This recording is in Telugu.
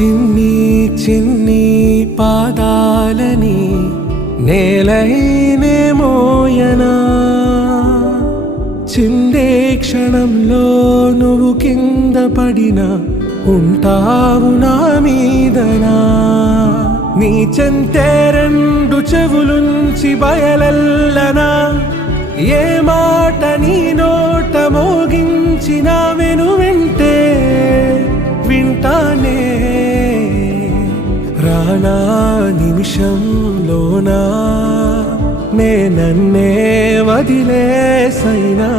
చిన్ని చిన్ని పాదాలని నేలైనే మోయనా, చిందే క్షణంలో నువ్వు కింద పడినా ఉంటావు నా మీదనా. నీ చెంతే రెండు చెవులుంచి బయలెల్లనా, ఏ మాట నీ నోట మోగించిన వెను వింటే వింటానే. రానా నిమిషంలోనా నే నన్నే వదిలేసైనా.